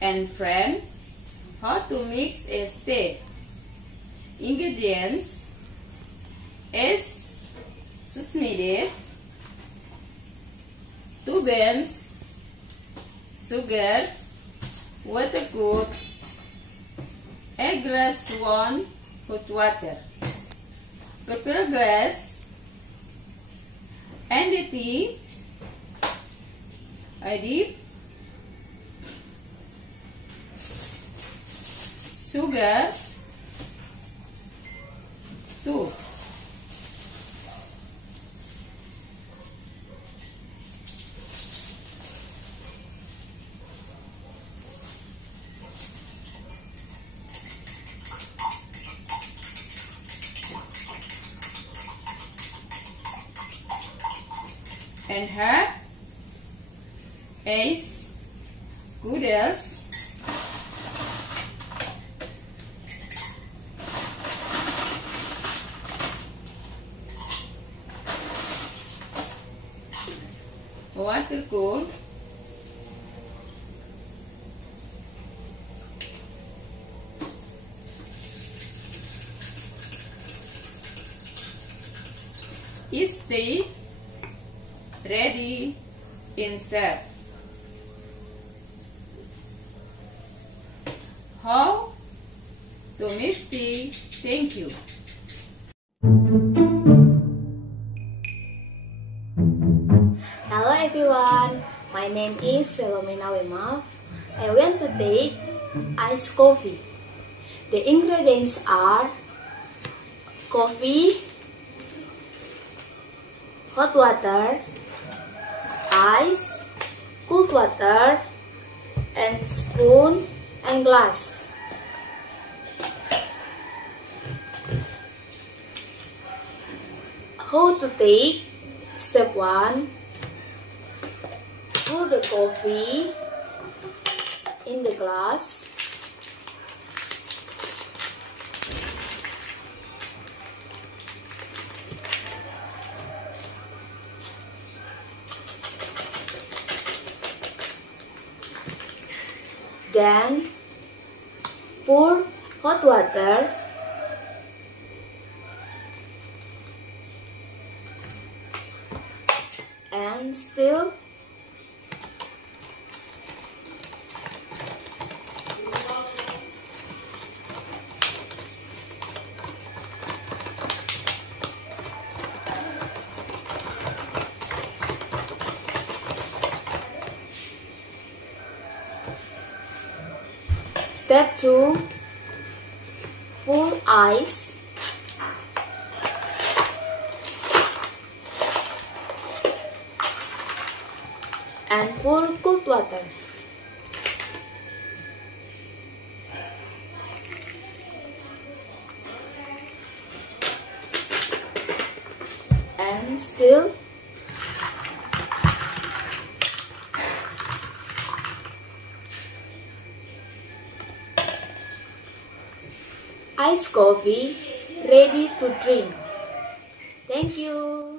and friend, how to mix a steak. Ingredients as needed: 2 beans, sugar, water cooked, a glass 1 hot water. Prepare a glass and the tea. Add sugar 2. And have eggs, noodles, water cooled, steak ready in serve. How to mix tea? Thank you. Hello everyone, my name is Philomena Wimaf. I want to take iced coffee. The ingredients are coffee, hot water, ice, cold water, and spoon and glass. How to take? Step 1. Pour the coffee in the glass. Then pour hot water and stir. Step 2. Pour ice and pour cold water. And still iced coffee ready to drink. Thank you.